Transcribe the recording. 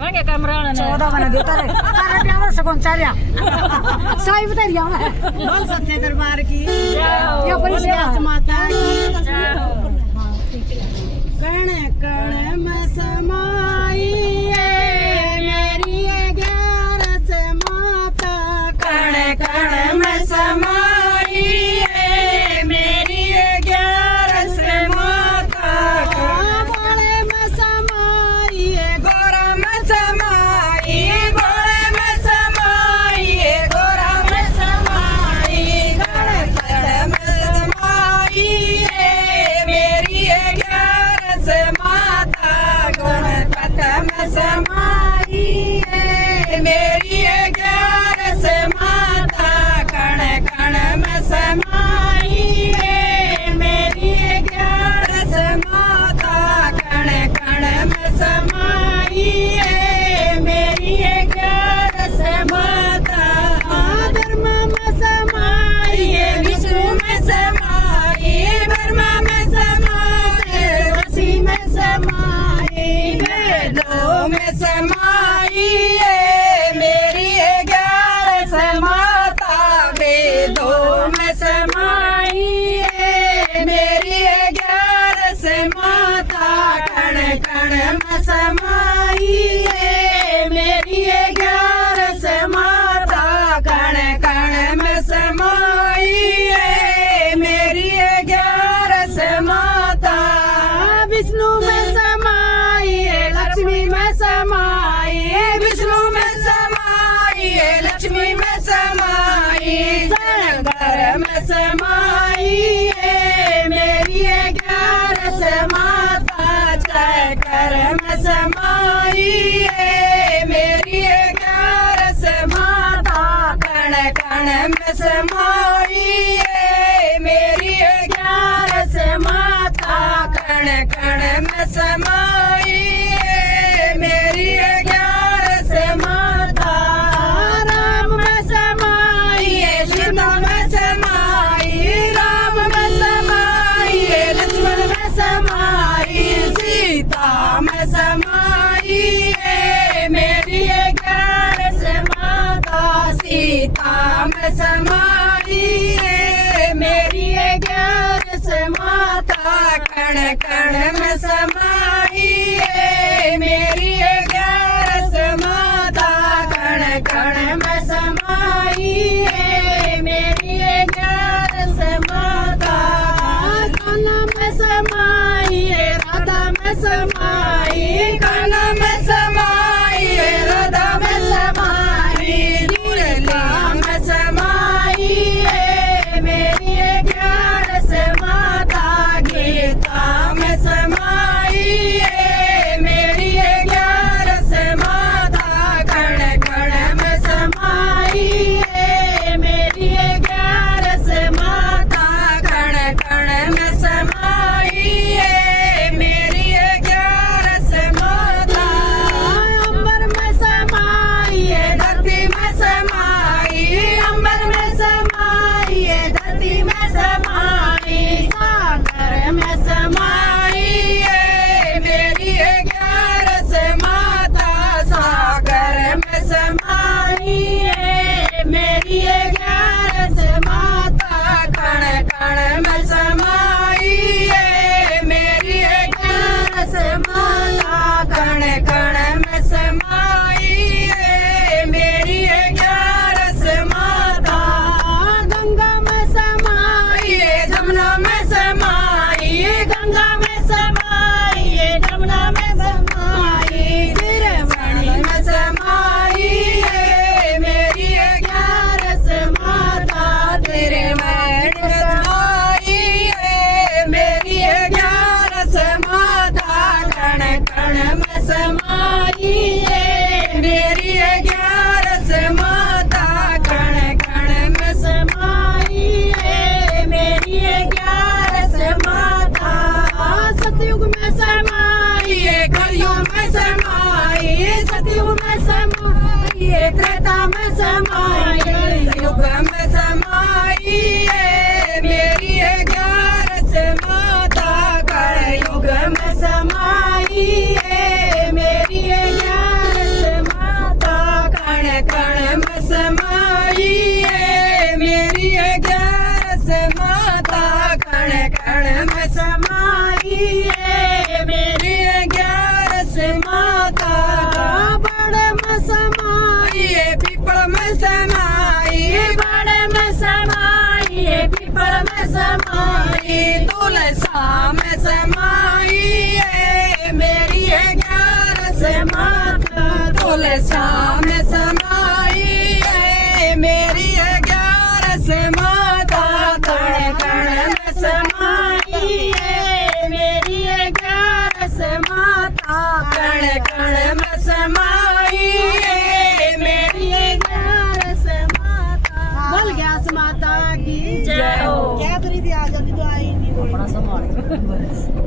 14 बना दो तारे तारे प्यार से कौन चालिया सही बता दिया मैं बोल सच्चे दरबार की ये बड़ी सी माता की कण कण में समाई मेरी 11 माता कण कण में समाई मेरी 11 माता बोले में समाई गोरा में समाई बोले में समाई गोरा में समाई कण कण में समाई मेरी 11 माता गणपत में समाई मेरी 11 माता कण कण में समाई मेरी 11 माता कण कण में समाई मेरी 11 माता धर्म में समाई विष्णु में समाई ब्रह्मा में समाई वसी में समाई वेदों में समाई मेरी 11 माता वेदों में समाई मेरी 11 माता कण कण में समाई मेरी 11 माता कण कण में समाई मेरी 11 माता विष्णु में समाई लक्ष्मी में समाई विष्णु में समाई लक्ष्मी में समाई शंकर में समाई मेरी 11 माता जयकर में समाई मेरी 11 माता कण कण में समाई मेरी 11 माता कण कण में समाई मेरी 11 माता राम में समाई शिव में समाई राम में समाई लक्ष्मण में समाई सीता में समाई मेरी 11 माता सीता में समाई मेरी 11 माता कण कण में समाई मेरी 11 माता कण कण में समाई मेरी 11 माता कान्हा में समाई राधा में समाई कान्हा में समाई राधा में समाई दुर्गा में समाई मेरी 11 माता गीता में समाई मेरी 11 माता कण कण में समाई मेरी 11 माता कण कण में समाई मेरी 11 माता अंबर में समाई धरती में समाई अंबर में समाई धरती में समाई सागर में समाई मेरी 11 माता सागर में समाई मेरी 11 माता कण कण में समाई मेरी 11 माता कण कण में समाई मेरी 11 माता गंगा में समाई जमुना में समाई गंगा में समाई जमुना में समाई त्रिवेणी में समाई मेरी 11 माता त्रिवेणी में समाई मेरी 11 माता कण कण में समाई मेरी 11 माता कण कण में समाई मेरी 11 माता सतयुग में समाई कलयुग में समाई सतयुग में समाई त्रेता में समाई युग में समाई मेरी 11 माता कलयुग में समाई मेरी 11 माता बड़े में समाई पीपल में समाई बड़े में समाई पीपल में समाई तुलसा में समाई मेरी 11 माता तुलसा में समाई मेरी 11 माता कण कण में समाई मेरी 11 माता कण कण में समाई मेरी 11 माता बोल गया माता की जय हो क्या करी थी आ जाती तो आई नहीं अपना संभाल